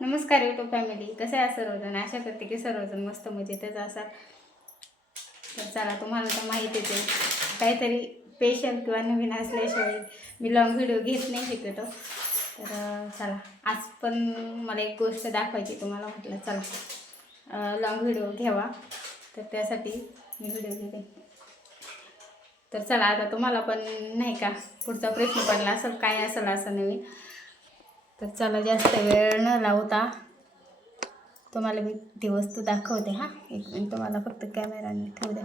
नमस्कार YouTube family कसं आहे सर्वजण? आशा करते की सर्वजण मस्त मजेतच असाल. तर चला तुम्हाला तर माहीत आहे काहीतरी स्पेशल किंवा नवीन असल्याशिवाय मी लॉंग व्हिडिओ घेत नाही शक्यतो. तर चला. आज पण मला एक गोष्ट दाखवायची तुम्हाला म्हटलं. चला. लॉंग व्हिडिओ घ्यावा. तर त्यासाठी मी व्हिडिओ घेते. तर चला आता तुम्हाला पण नाही का? पुढचा प्रश्न पडला असेल काय असेल असं नवीन. तर चला जास्त वेळ न लावता तुम्हाला मी ती वस्तू दाखवते हां. एक मिनिट तुम्हाला फक्त कॅमेराने ठेवू द्या.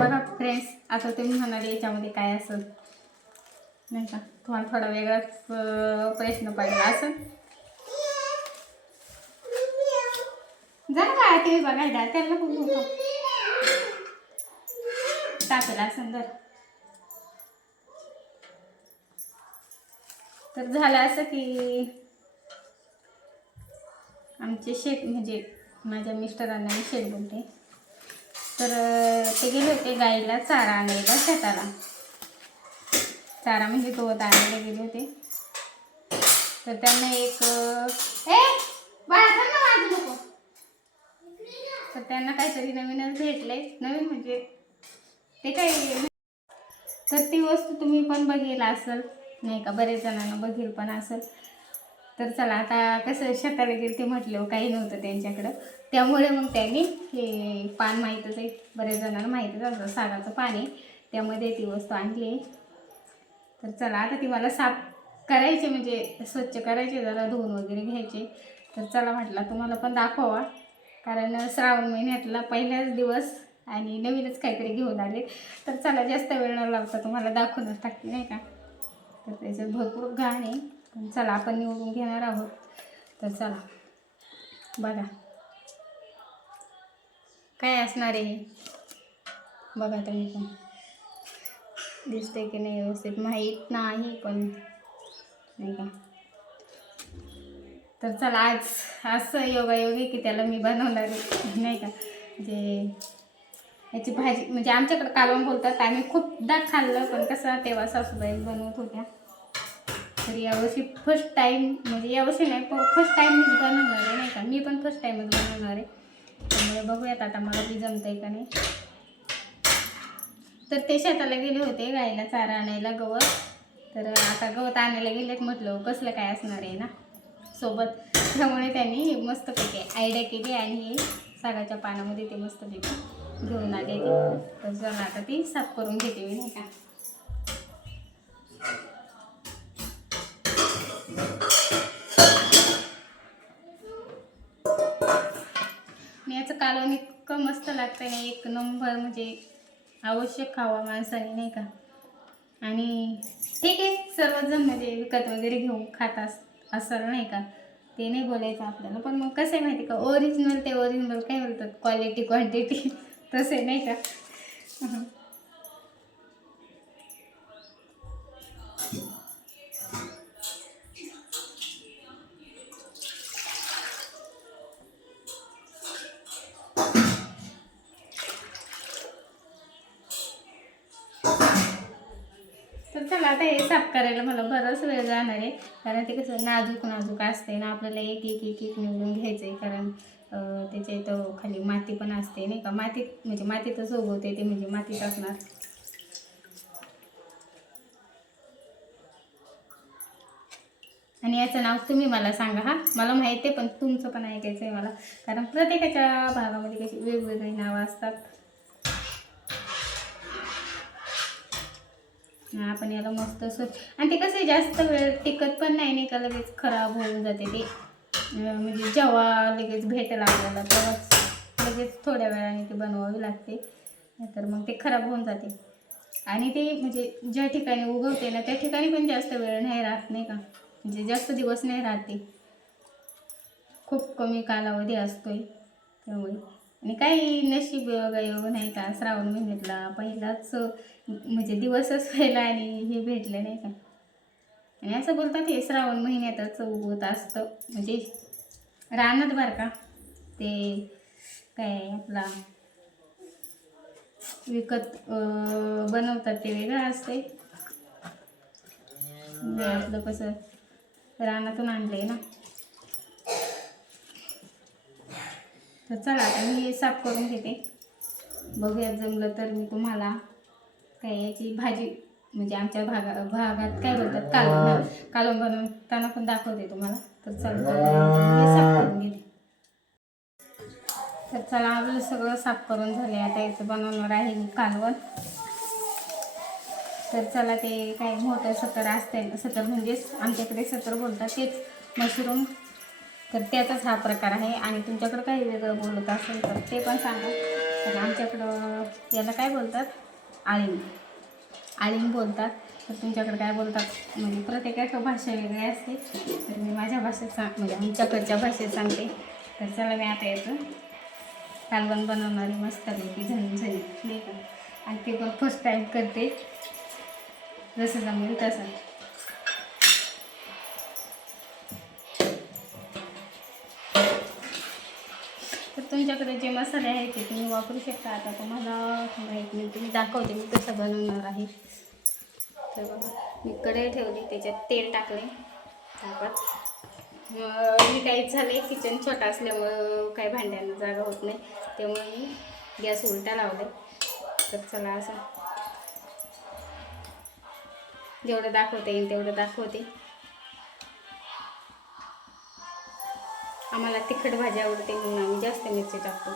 बघा फ्रेंड्स आता तुम्ही म्हणाले याच्यामध्ये काय असेल? नाही का? तुम्हाला थोडा वेगळाच प्रश्न पडला असेल. जा का ते बघायला त्यांना बोलू होतो टाकला सुंदर. तर झालं असं की आमचे शेत म्हणजे माझ्या मिस्टरांना मी शेत बोलते. तर ते गेले होते गाईला चारा आणायला शेताला. चारा म्हणजे गवत आणायला गेले होते. तर त्यांना एक ए बाळा थांब ना, वाजू नको तर त्यांना काहीतरी नवीनच भेटले नवीन म्हणजे ते काही तर ती वस्तू तुम्ही पण बघेल असेल. नाही का बरेच जणांना बघेल पण असेल. तर चला आता कसं शेताला गेले ते म्हटलं काही नव्हतं त्यांच्याकडं. त्यामुळे मग त्यांनी हे पान माहीतच आहे. बरेच जणांना माहीतच असतं सागाचं पान आहे. त्यामध्ये ती वस्तू आणली आहे. तर चला आता ती मला साफ करायचे म्हणजे स्वच्छ करायचे जरा धुवून वगैरे घ्यायचे तर चला म्हटलं तुम्हाला पण दाखवा कारण श्रावण महिन्यातला पहिलाच दिवस आणि नवीनच काहीतरी घेऊन आले. तर चला जास्त वेळ न लावता तुम्हाला दाखवूनच टाकते नाही का? तर त्याचं भरपूर घाण आहे पण चला आपण निवडून घेणार आहोत. तर चला बघा. काय असणार आहे बघा तुम्ही पण. दिसते की नाही व्यवस्थित? माहीत नाही पण नाही का? तर चला आज असं योगायोगी की त्याला मी बनवणार आहे नाही का? जे याची भाजी म्हणजे आमच्याकडे कालवण बोलतात आम्ही खूपदा खाल्लं पण कसं तेव्हा सासूबाई बनवत होत्या. तर यावर्षी फर्स्ट टाईम म्हणजे यावर्षी नाही पण फर्स्ट टाईम मीच बनवणार आहे नाही का? मी पण फर्स्ट टाईमच बनवणार आहे. त्यामुळे बघूयात आता मला ती आहे का नाही. तर ते शेताला गेले होते गाईला चारा आणायला गवत. तर आता गवत आणायला गेलेत म्हटलं कसलं काय असणार आहे ना? सोबत. त्यामुळे त्यांनी मस्तपैकी आयडिया केली आणि हे सागाच्या पानामध्ये ते मस्तपैकी घेऊन आले ते. तर आता ती साफ करून घेते मी नाही का. मी याचं कालवण इतकं मस्त लागतं नाही एक नंबर म्हणजे आवश्यक खावा माणसाने नाही का. आणि ठीक आहे सर्वजण म्हणजे विकत वगैरे घेऊन खात असतात असं नाही का? ते नाही बोलायचं आपल्याला. पण मग कसं आहे माहिती का? ओरिजिनल ते ओरिजिनल काय बोलतात? क्वालिटी क्वांटिटी तसे नाही का? आता हे साफ करायला मला बराच वेळ जाणार आहे. कारण ते कसं नाजूक नाजूक असते ना आपल्याला एक एक एक एक निवडून घ्यायचं आहे कारण त्याच्या इथं खाली माती पण असते नाही का? मातीत म्हणजे मातीतच उगवते ते म्हणजे मातीत असणार. आणि याचं नाव तुम्ही मला सांगा हा? मला माहिती आहे पण तुमचं पण ऐकायचं आहे मला. कारण प्रत्येकाच्या भागामध्ये कशी वेगवेगळी नावं असतात. आपण याला मस्त स्वच्छ आणि ते कसं जास्त वेळ टिकत पण नाही नाही का लगेच खराब होऊन जाते ते. म्हणजे जेव्हा लगेच भेटेल आपल्याला तेव्हाच लगेच थोड्या वेळाने ते बनवावी लागते. तर मग ते खराब होऊन जाते. आणि ते म्हणजे ज्या ठिकाणी उगवते ना त्या ठिकाणी पण जास्त वेळ नाही राहत नाही का? म्हणजे जास्त दिवस नाही राहते खूप कमी कालावधी असतोय त्यामुळे. आणि काही नशीब योग नाही का? श्रावण महिन्यातला पहिलाच म्हणजे दिवसच पहिला आणि हे भेटलं नाही का? आणि असं बोलतात हे श्रावण महिन्यातच उगवत असतं. म्हणजे रानात बरं का? ते काय आपला विकत बनवतात ते वेगळं असते म्हणजे आपलं कसं रानातून आणलं आहे ना? तर चला आता मी हे साफ करून घेते. बघूयात जमलं तर मी तुम्हाला काय याची भाजी म्हणजे आमच्या भागा भागात काय बोलतात कालवण कालवण बनवताना पण दाखवते तुम्हाला. तर चला तर मी साफ करून घेते. तर चला आपलं सगळं साफ करून झाले आता याचं बनवणार आहे मी कालवण. तर चला ते काय मोठं सतर असते सतर म्हणजेच आमच्याकडे सतर बोलतात तेच मशरूम तर त्याचाच हा प्रकार आहे. आणि तुमच्याकडं काही वेगळं बोलत असेल तर ते पण सांगा. तर आमच्याकडं याला काय बोलतात? आळीम. आळीम बोलतात. तर तुमच्याकडे काय बोलतात? म्हणजे प्रत्येकाच्या भाषा वेगळी असते. तर मी माझ्या भाषेत सांग म्हणजे आमच्याकडच्या भाषेत सांगते. तर चला मी आता येतो कालवण बनवणारी मस्त पैकी झणझणी नाही का? आणि ते पण फर्स्ट टाईम करते. जसं जमेल तसं. तुमच्याकडे जे मसाले आहेत ते तुम्ही वापरू शकता. आता तुम्हाला माहीत नाही तुम्ही दाखवते मी कसं बनवणार आहे. तर बघा मी कढई ठेवली त्याच्यात तेल टाकले. तापात मग मी काहीच झाले किचन छोटा असल्यामुळं काही भांड्यांना जागा होत नाही. त्यामुळे मी गॅस उलटा लावले तर चला असं. जेवढं दाखवता येईल तेवढं दाखवते. आम्हाला तिखट भाजी आवडते म्हणून आम्ही जास्त मिरची टाकतो.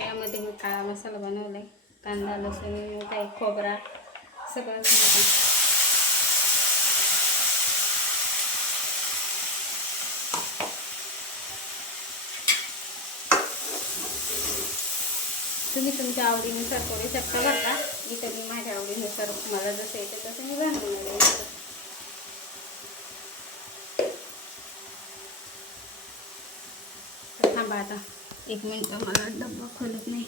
यामध्ये मी काळा मसाला बनवला आहे कांदा लसूण काही खोबरा सगळं घालून. तुम्ही तुमच्या आवडीनुसार करू शकता बरं का? इथं मी माझ्या आवडीनुसार मला जसं येतं तसं मी बनवणार आहे थांबा आता. एक मिनटं मला डब्बा खोलत नाही.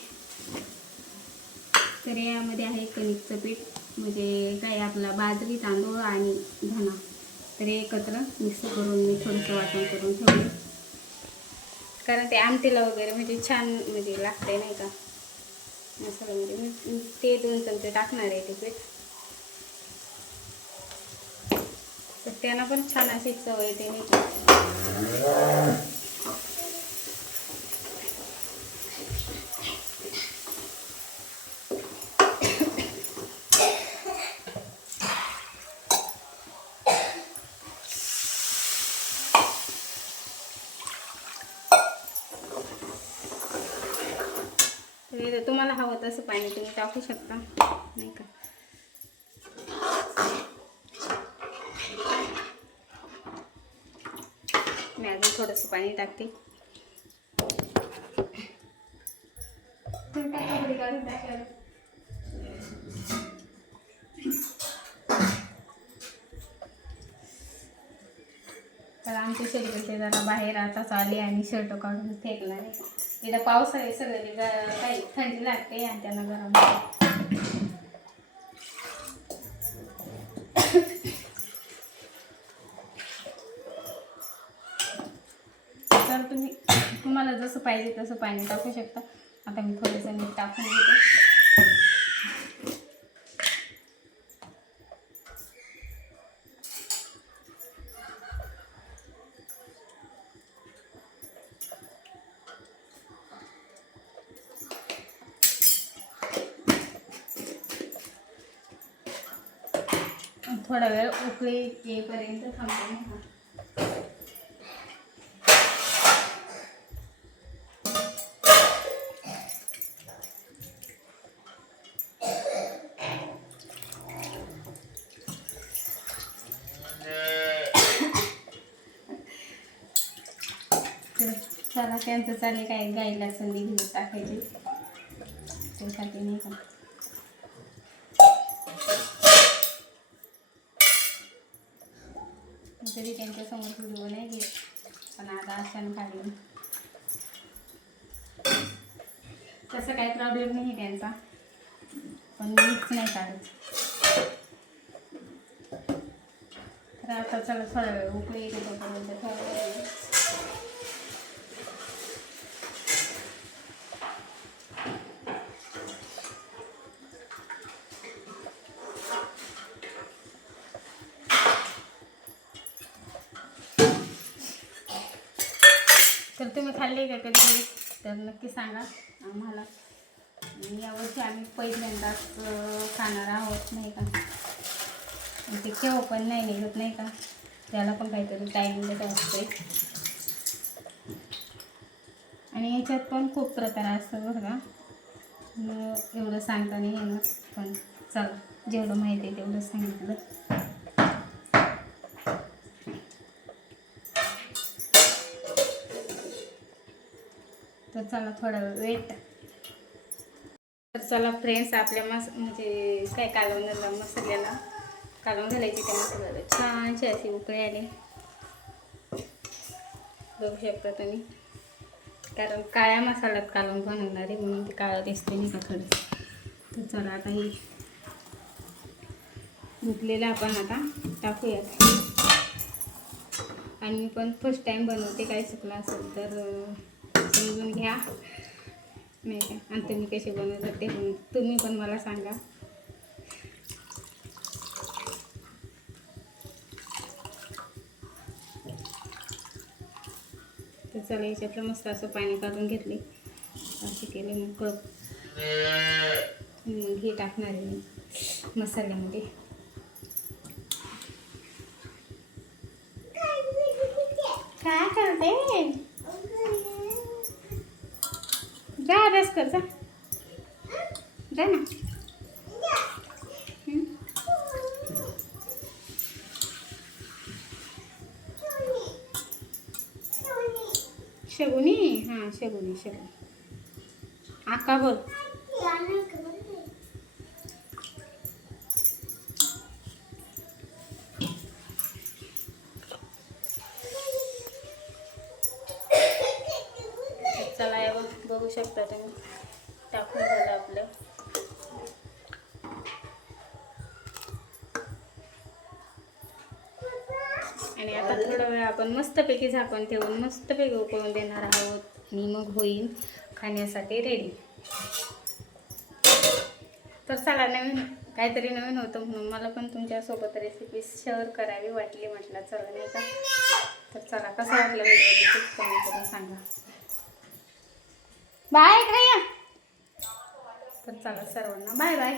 तर यामध्ये आहे कणिकचं पीठ म्हणजे काय आपला बाजरी तांदूळ आणि धना तर एकत्र मिक्स करून मी थोडंसं वाटण करून ठेवले कारण ते आमटीला वगैरे म्हणजे छान म्हणजे लागते नाही का? मसाल्यामध्ये मी ते दोन चमचे टाकणार आहे ते पीठ तर त्यांना पण छान अशी चव येते नाही तर तुम्हाला हवं तसं पाणी तुम्ही टाकू शकता. नाही का? मी अजून थोडंसं पाणी टाकते. तर आमचे शेतकरी जरा बाहेर आताच आले आणि शर्ट काढून फेकणार आहे. इथं पाऊस आहे सगळे काही थंडी लागते आणि त्यांना गरम तर तुम्ही तुम्हाला जसं पाहिजे तसं पाणी टाकू शकता. आता मी थोडंसं मीठ टाकून घेते. थोडा वेळ उकळी येईपर्यंत थांबते चला त्यांचं चालले काय? गाईला संधी घेऊन टाकायची. त्यासाठी नाही का? तरी त्यांच्यासमोर व्हिडिओ नाही घेत. पण आता आशान खाली तसं काही प्रॉब्लेम नाही त्यांचा. पण मीच नाही काढत. तर आता चला थोडा वेळ उकळी येतो थोडा वेळ तुम्ही खाल्ले का कधी तर नक्की सांगा आम्हाला. आणि यावर्षी आम्ही पहिल्यांदाच खाणार आहोत नाही का? ते केव्हा पण नाही निघत नाही का? त्याला पण काहीतरी टायमिंग असते आणि याच्यात पण खूप प्रकार असतात बरं का. मग एवढं सांगता नाही येणार पण चला जेवढं माहिती आहे तेवढं सांगितलं. चला थोडा वेट. तर चला फ्रेंड्स आपल्या मस म्हणजे काय कालवून झाला? मसाल्याला कालवून घालायची त्या मसाल्याला छानशी अशी उकळी आली. बघू शकता तुम्ही. कारण काळ्या मसाल्यात कालवून बनवणार आहे म्हणून ते काळं दिसते नाही का थोडं तर चला आता हे धुतलेलं आपण आता टाकूयात. आणि मी पण फर्स्ट टाईम बनवते काय चुकलं असेल तर समजून घ्या. नाही का आणि तुम्ही कसे बनवतात ते पण तुम्ही पण मला सांगा. तर चला याच्यातलं मस्त असं पाणी काढून घेतले. असे केले मग कप. मग हे टाकणार आहे मी मसाल्यामध्ये. काय करते? जा अभ्यास कर जा. जा ना. हं? शगुनी? हां शगुनी शगुनी. आका बोल आपण मस्तपैकी झाकण ठेवून मस्तपैकी उकळून देणार आहोत. आणि मग होईल खाण्यासाठी रेडी तर चला नवीन काहीतरी नवीन होतं म्हणून मला पण तुमच्यासोबत रेसिपी शेअर करावी वाटली म्हटलं चला नाही का? तर चला कसं वाटलं व्हिडिओ खूप कमेंट करून सांगा. बाय काय तर चला सर्वांना बाय बाय